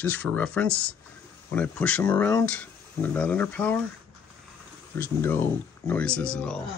just for reference, when I push them around, when they're not under power, there's no noises at all.